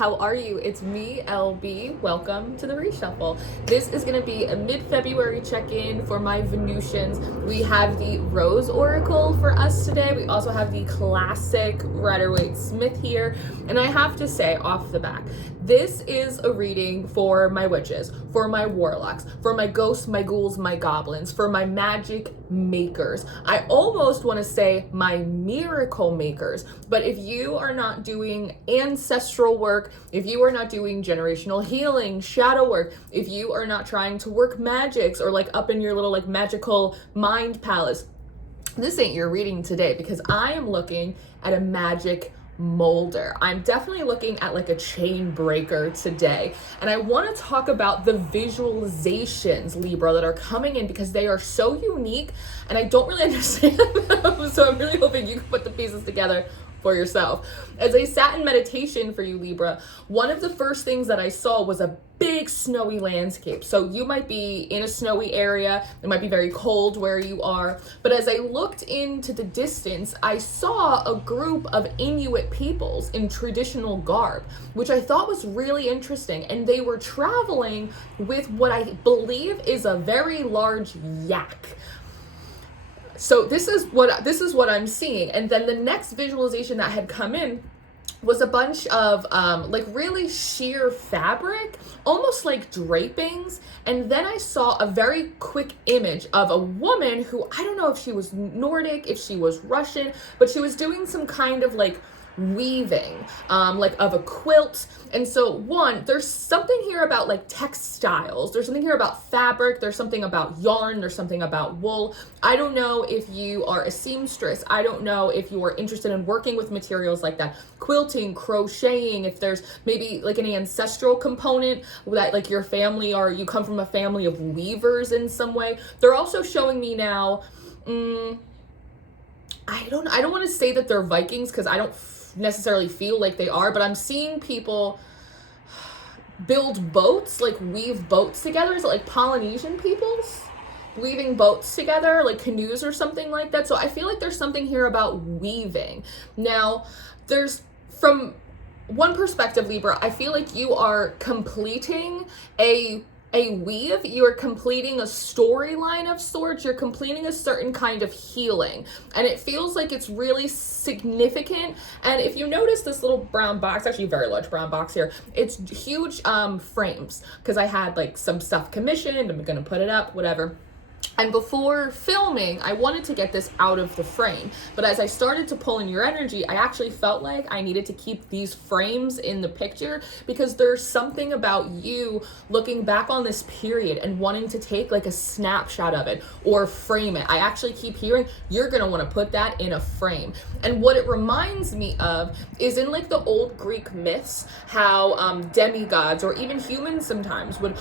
how are you? It's me, LB. Welcome to the Reshuffle. This is going to be a mid-February check-in for my Venusians. We have the Rose Oracle for us today. We also have the classic Rider-Waite-Smith here. And I have to say off the back, this is a reading for my witches, for my warlocks, for my ghosts, my ghouls, my goblins, for my magic makers. I almost want to say my miracle makers, but if you are not doing ancestral work, if you are not doing generational healing, shadow work, if you are not trying to work magics or like up in your little like magical mind palace, this ain't your reading today, because I am looking at a magic molder. I'm definitely looking at like a chain breaker today. And I want to talk about the visualizations, Libra, that are coming in because they are so unique and I don't really understand them. So I'm really hoping you can put the pieces together for yourself. As I sat in meditation for you, Libra, one of the first things that I saw was a big snowy landscape. So you might be in a snowy area, it might be very cold where you are, but as I looked into the distance, I saw a group of Inuit peoples in traditional garb, which I thought was really interesting, and they were traveling with what I believe is a very large yak. So this is what I'm seeing. And then the next visualization that had come in was a bunch of like really sheer fabric, almost like drapings. And then I saw a very quick image of a woman who, I don't know if she was Nordic, if she was Russian, but she was doing some kind of like weaving, like of a quilt. And so one, there's something here about like textiles, there's something here about fabric, there's something about yarn, there's something about wool. I don't know if you are a seamstress, I don't know if you are interested in working with materials like that, quilting, crocheting, if there's maybe like an ancestral component that like your family, or you come from a family of weavers in some way. They're also showing me now, I don't want to say that they're Vikings because I don't necessarily feel like they are, but I'm seeing people build boats, like weave boats together. Is it like Polynesian peoples weaving boats together, like canoes or something like that? So I feel like there's something here about weaving. Now, there's, from one perspective, Libra, I feel like you are completing a weave, you are completing a storyline of sorts, you're completing a certain kind of healing, and it feels like it's really significant. And if you notice this little brown box, actually a very large brown box here, it's huge frames, because I had like some stuff commissioned, I'm gonna put it up, whatever. And before filming, I wanted to get this out of the frame. But as I started to pull in your energy, I actually felt like I needed to keep these frames in the picture, because there's something about you looking back on this period and wanting to take like a snapshot of it or frame it. I actually keep hearing you're going to want to put that in a frame. And what it reminds me of is in like the old Greek myths, how demigods or even humans sometimes would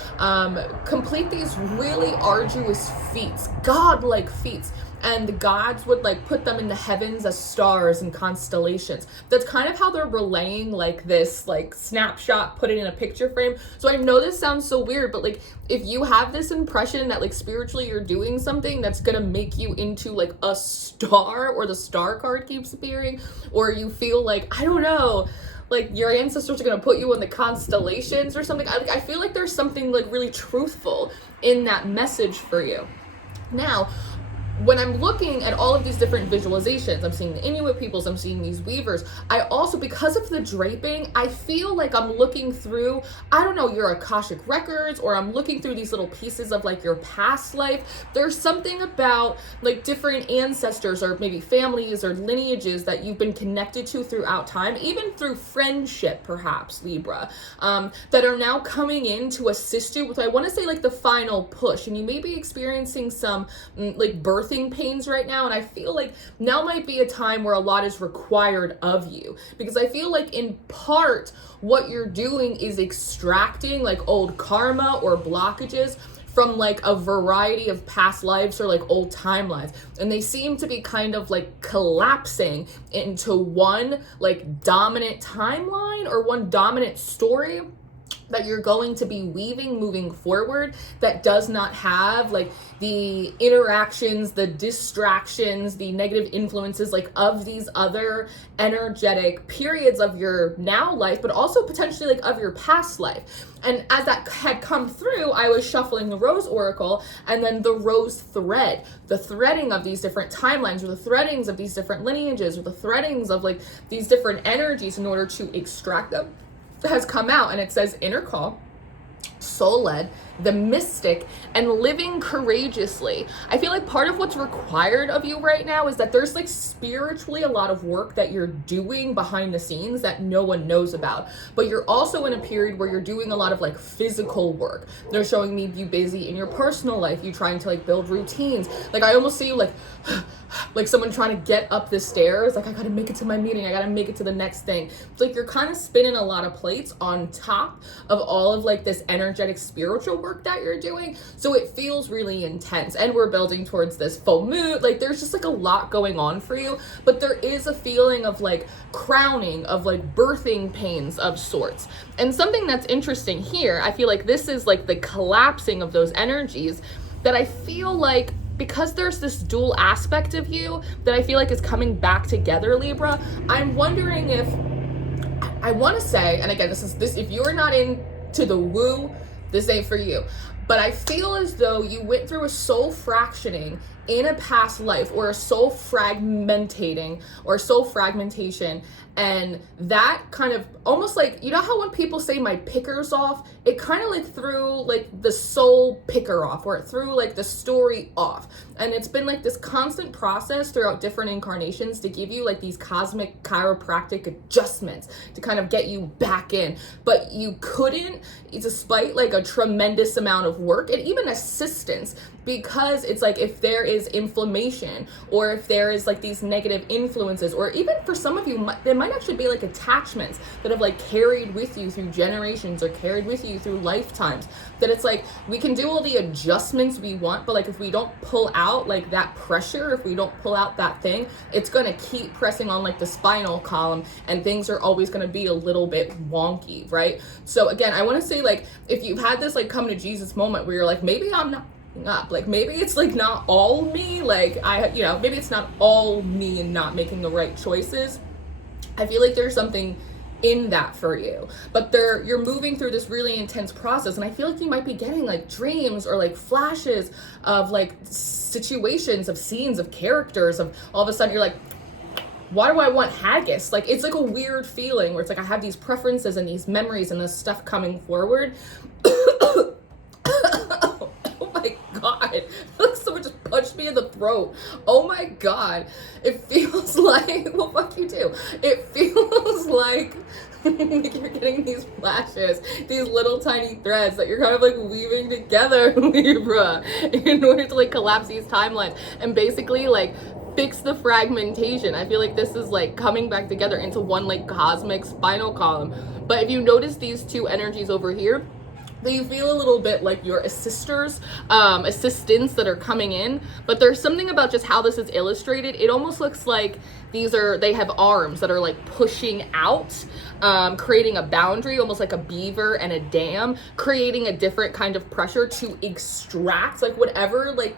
complete these really arduous feats, godlike feats, and the gods would like put them in the heavens as stars and constellations. That's kind of how they're relaying like this like snapshot, put it in a picture frame. So I know this sounds so weird, but like if you have this impression that like spiritually you're doing something that's gonna make you into like a star, or the star card keeps appearing, or you feel like, I don't know, like your ancestors are gonna put you in the constellations or something, I feel like there's something like really truthful in that message for you. Now, when I'm looking at all of these different visualizations, I'm seeing the Inuit peoples, I'm seeing these weavers. I also, because of the draping, I feel like I'm looking through, I don't know, your Akashic records, or I'm looking through these little pieces of like your past life. There's something about like different ancestors or maybe families or lineages that you've been connected to throughout time, even through friendship perhaps, Libra, that are now coming in to assist you with, I want to say, like the final push. And you may be experiencing some like birthing pains right now, and I feel like now might be a time where a lot is required of you, because I feel like in part what you're doing is extracting like old karma or blockages from like a variety of past lives or like old timelines, and they seem to be kind of like collapsing into one like dominant timeline or one dominant story. that you're going to be weaving moving forward that does not have like the interactions, the distractions, the negative influences like of these other energetic periods of your now life, but also potentially like of your past life. And as that had come through, I was shuffling the Rose Oracle and then the Rose Thread, the threading of these different timelines, or the threadings of these different lineages, or the threadings of like these different energies in order to extract them, has come out. And it says inner call, soul led, the mystic, and living courageously. I feel like part of what's required of you right now is that there's like spiritually a lot of work that you're doing behind the scenes that no one knows about, but you're also in a period where you're doing a lot of like physical work. They're showing me you busy in your personal life, you trying to like build routines. Like I almost see you like like someone trying to get up the stairs, like I gotta make it to my meeting, I gotta make it to the next thing. It's like you're kind of spinning a lot of plates on top of all of like this energetic spiritual work that you're doing. So it feels really intense, and we're building towards this full moon. Like there's just like a lot going on for you, but there is a feeling of like crowning, of like birthing pains of sorts. And something that's interesting here, I feel like this is like the collapsing of those energies that I feel like, because there's this dual aspect of you that I feel like is coming back together, Libra. I'm wondering if, I want to say, and again, this if you're not into the woo, this ain't for you. But I feel as though you went through a soul fractioning in a past life, or a soul fragmentation, and that kind of almost like, you know how when people say my picker's off, it kind of like threw like the soul picker off, or it threw like the story off. And it's been like this constant process throughout different incarnations to give you like these cosmic chiropractic adjustments to kind of get you back in. But you couldn't, despite like a tremendous amount of work and even assistance, because it's like if there is inflammation, or if there is like these negative influences, or even for some of you, there might actually be like attachments that have like carried with you through generations, or carried with you through lifetimes, that it's like we can do all the adjustments we want, but like if we don't pull out like that pressure, if we don't pull out that thing, it's gonna keep pressing on like the spinal column, and things are always gonna be a little bit wonky, right? So again, I want to say, like, if you've had this like come to Jesus moment where you're like, maybe I'm not up, like maybe it's like not all me, like maybe it's not all me and not making the right choices. I feel like there's something in that for you, but you're moving through this really intense process, and I feel like you might be getting like dreams or like flashes of like situations, of scenes, of characters, of all of a sudden you're like, why do I want haggis? Like it's like a weird feeling where it's like I have these preferences and these memories and this stuff coming forward. Oh my God, like someone just punched me in the throat. Oh my God, it feels like, well, fuck you too. It feels like you're getting these flashes, these little tiny threads that you're kind of like weaving together, Libra, in order to like collapse these timelines and basically like fix the fragmentation. I feel like this is like coming back together into one like cosmic spinal column. But if you notice these two energies over here, they feel a little bit like your assistants that are coming in, but there's something about just how this is illustrated. It almost looks like they have arms that are like pushing out, creating a boundary, almost like a beaver and a dam, creating a different kind of pressure to extract like whatever like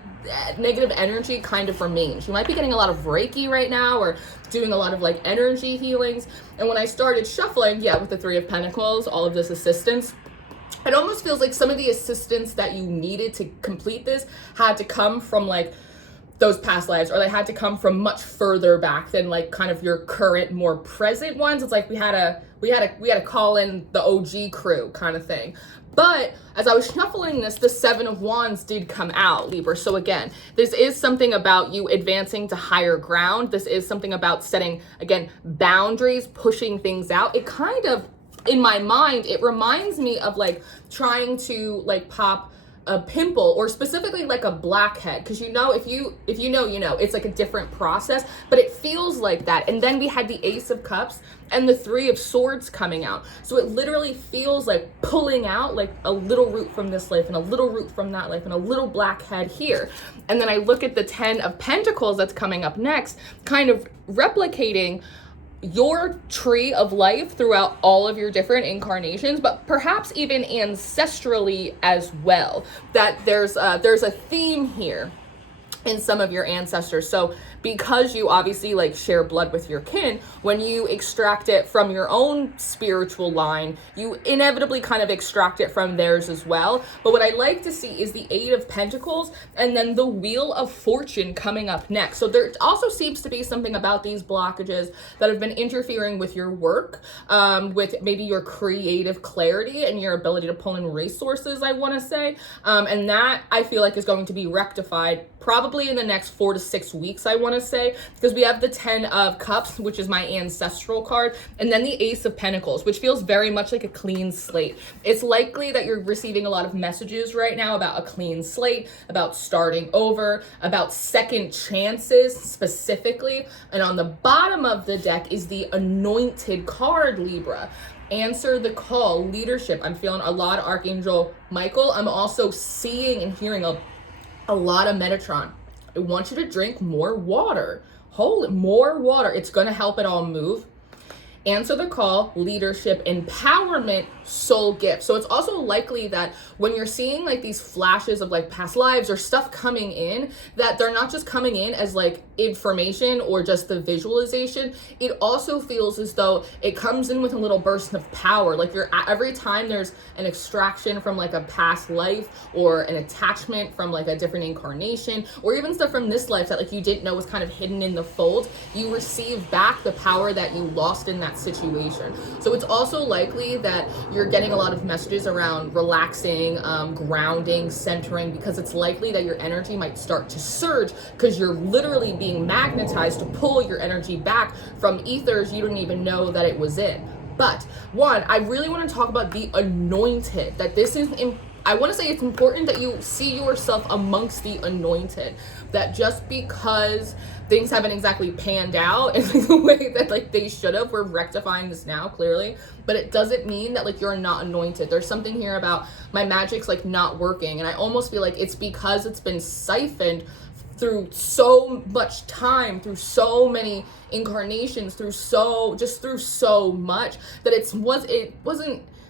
negative energy kind of remains. You might be getting a lot of Reiki right now, or doing a lot of like energy healings. And when I started shuffling, with the Three of Pentacles, all of this assistance, it almost feels like some of the assistance that you needed to complete this had to come from like those past lives, or they had to come from much further back than like kind of your current, more present ones. It's like we had to call in the OG crew kind of thing. But as I was shuffling this, the Seven of Wands did come out, Libra. So again, this is something about you advancing to higher ground. This is something about setting, again, boundaries, pushing things out. It kind of, in my mind, it reminds me of like trying to like pop a pimple, or specifically like a blackhead, because if you know it's like a different process, but it feels like that. And then we had the Ace of Cups and the Three of Swords coming out, so it literally feels like pulling out like a little root from this life and a little root from that life and a little blackhead here. And then I look at the Ten of Pentacles that's coming up next, kind of replicating your tree of life throughout all of your different incarnations, but perhaps even ancestrally as well. That there's a theme here in some of your ancestors. So because you obviously like share blood with your kin, when you extract it from your own spiritual line, you inevitably kind of extract it from theirs as well. But what I like to see is the Eight of Pentacles and then the Wheel of Fortune coming up next. So there also seems to be something about these blockages that have been interfering with your work, with maybe your creative clarity and your ability to pull in resources, I want to say. And that I feel like is going to be rectified probably in the next 4 to 6 weeks, I want to say, because we have the 10 of Cups, which is my ancestral card, and then the Ace of Pentacles, which feels very much like a clean slate. It's likely that you're receiving a lot of messages right now about a clean slate, about starting over, about second chances specifically. And on the bottom of the deck is the Anointed card, Libra. Answer the call, leadership. I'm feeling a lot of Archangel Michael. I'm also seeing and hearing a lot of Metatron. I want you to drink more water. Hold it, more water. It's going to help it all move. Answer the call, leadership, empowerment, soul gift. So it's also likely that when you're seeing like these flashes of like past lives or stuff coming in, that they're not just coming in as like information or just the visualization. It also feels as though it comes in with a little burst of power. Like every time there's an extraction from like a past life or an attachment from like a different incarnation or even stuff from this life that like you didn't know was kind of hidden in the fold, you receive back the power that you lost in that situation. So it's also likely that you're getting a lot of messages around relaxing, grounding, centering, because it's likely that your energy might start to surge because you're literally being magnetized to pull your energy back from ethers you didn't even know that it was in. But one, I really want to talk about the Anointed, that this is I want to say it's important that you see yourself amongst the anointed, that just because things haven't exactly panned out in the way that like they should have, we're rectifying this now clearly, but it doesn't mean that like you're not anointed. There's something here about my magic's like not working, and I almost feel like it's because it's been siphoned through so much time, through so many incarnations, through so much that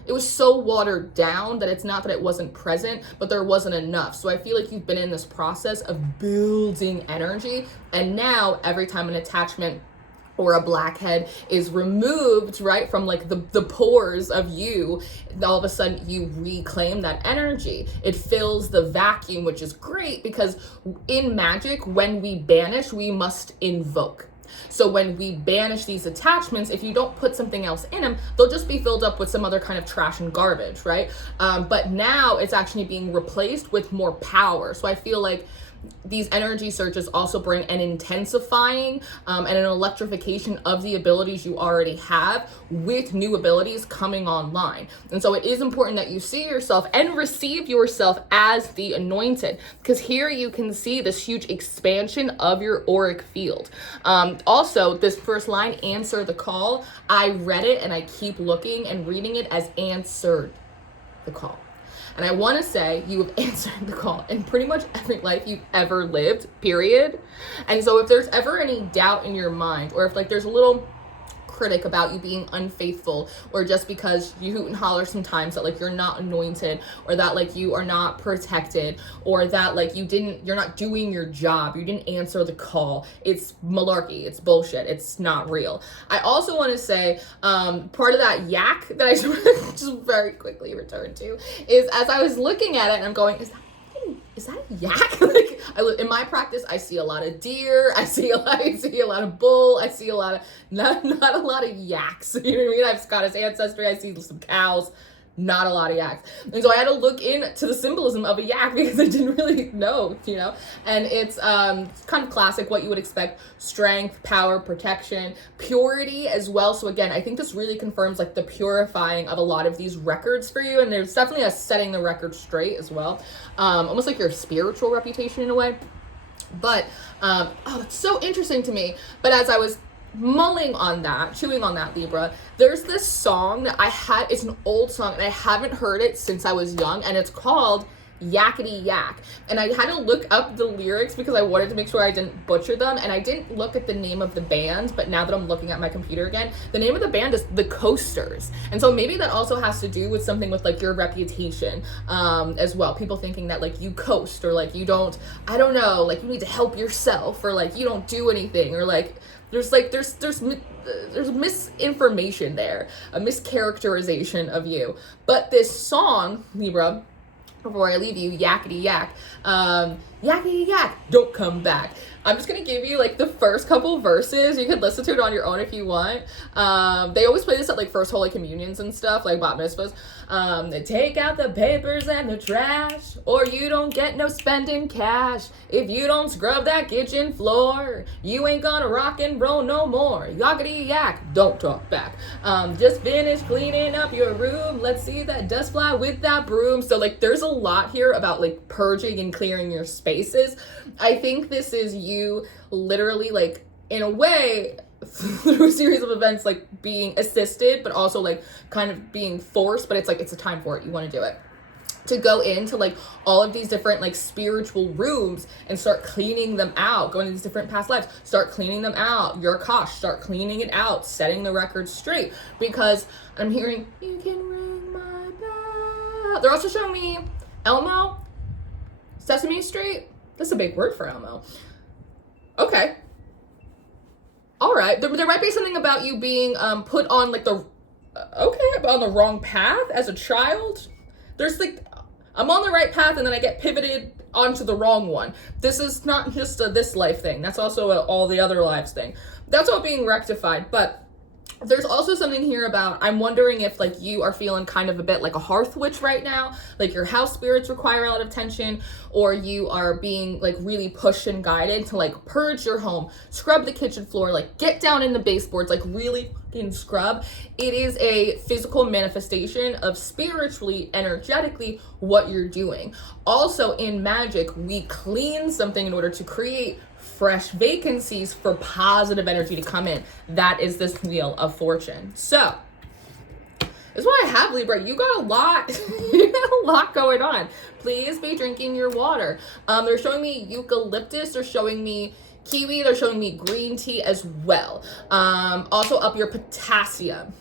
it was so watered down that it's not that it wasn't present, but there wasn't enough. So I feel like you've been in this process of building energy, and now every time an attachment or a blackhead is removed, right, from like the pores of you, all of a sudden you reclaim that energy. It fills the vacuum, which is great because in magic, when we banish, we must invoke. So when we banish these attachments, if you don't put something else in them, they'll just be filled up with some other kind of trash and garbage, right? But now it's actually being replaced with more power. So I feel like these energy surges also bring an intensifying and an electrification of the abilities you already have with new abilities coming online. And so it is important that you see yourself and receive yourself as the anointed, because here you can see this huge expansion of your auric field. Also, this first line, answer the call, I read it and I keep looking and reading it as answered the call. And I want to say you have answered the call in pretty much every life you've ever lived, period. And so if there's ever any doubt in your mind, or if like there's a little critic about you being unfaithful, or just because you hoot and holler sometimes that like you're not anointed, or that like you are not protected, or that like you're not doing your job, you didn't answer the call, it's malarkey, it's bullshit, it's not real. I also want to say part of that yak that I just very quickly return to is, as I was looking at it and I'm going, is that a yak? Like in my practice, I see a lot of deer, I see a lot of bull, I see a lot of not a lot of yaks. You know what I mean? I've Scottish ancestry, I see some cows, not a lot of yaks. And so I had to look into the symbolism of a yak because I didn't really know, you know? And it's kind of classic, what you would expect: strength, power, protection, purity as well. So again, I think this really confirms like the purifying of a lot of these records for you. And there's definitely a setting the record straight as well. Almost like your spiritual reputation in a way. But, it's so interesting to me. But as I was mulling on that, chewing on that, Libra, there's this song that it's an old song and I haven't heard it since I was young, and it's called yakety yak. And I had to look up the lyrics because I wanted to make sure I didn't butcher them, and I didn't look at the name of the band, but now that I'm looking at my computer again, the name of the band is The Coasters. And so maybe that also has to do with something with like your reputation as well. People thinking that like you coast, or like you don't, I don't know, like you need to help yourself, or like you don't do anything, or like there's misinformation there, a mischaracterization of you. But this song, Libra, before I leave you, yakety yak, yakety yak, don't come back. I'm just gonna give you like the first couple verses. You could listen to it on your own if you want. They always play this at like First Holy Communions and stuff, like bat mitzvahs. They take out the papers and the trash, or you don't get no spending cash. If you don't scrub that kitchen floor, you ain't gonna rock and roll no more. Yakety yak, don't talk back. Just finish cleaning up your room. Let's see that dust fly with that broom. So like there's a lot here about like purging and clearing your spaces. I think this is you literally like in a way through a series of events like being assisted, but also like kind of being forced, but it's like it's a time for it, you want to do it, to go into like all of these different like spiritual rooms and start cleaning them out, going to these different past lives, start cleaning them out, your Akash, start cleaning it out, setting the record straight, because I'm hearing you can ring my bell. They're also showing me Elmo, Sesame Street. That's a big word for Elmo. Okay. All right. There might be something about you being put on like the on the wrong path as a child. There's like I'm on the right path and then I get pivoted onto the wrong one. This is not just a this life thing. That's also all the other lives thing. That's all being rectified. But there's also something here about, I'm wondering if like you are feeling kind of a bit like a hearth witch right now, like your house spirits require a lot of attention, or you are being like really pushed and guided to like purge your home, scrub the kitchen floor, like get down in the baseboards, like really fucking scrub. It is a physical manifestation of spiritually, energetically what you're doing. Also in magic, we clean something in order to create fresh vacancies for positive energy to come in. That is this Wheel of Fortune. So this is what I have, Libra. You got a lot. You got a lot going on. Please be drinking your water. They're showing me eucalyptus. They're showing me kiwi. They're showing me green tea as well. Also up your potassium.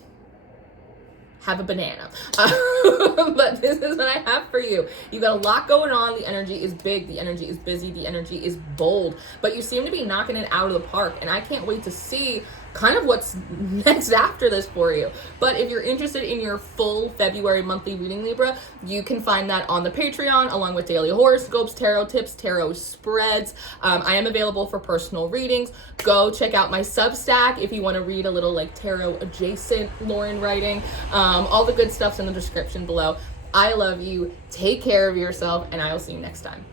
Have a banana. But this is what I have for you. You got a lot going on. The energy is big. The energy is busy. The energy is bold. But you seem to be knocking it out of the park. And I can't wait to see kind of what's next after this for you. But if you're interested in your full February monthly reading, Libra, you can find that on the Patreon, along with daily horoscopes, tarot tips, tarot spreads. I am available for personal readings. Go check out my Substack if you want to read a little like tarot adjacent Lauren writing. All the good stuff's in the description below. I love you. Take care of yourself, and I will see you next time.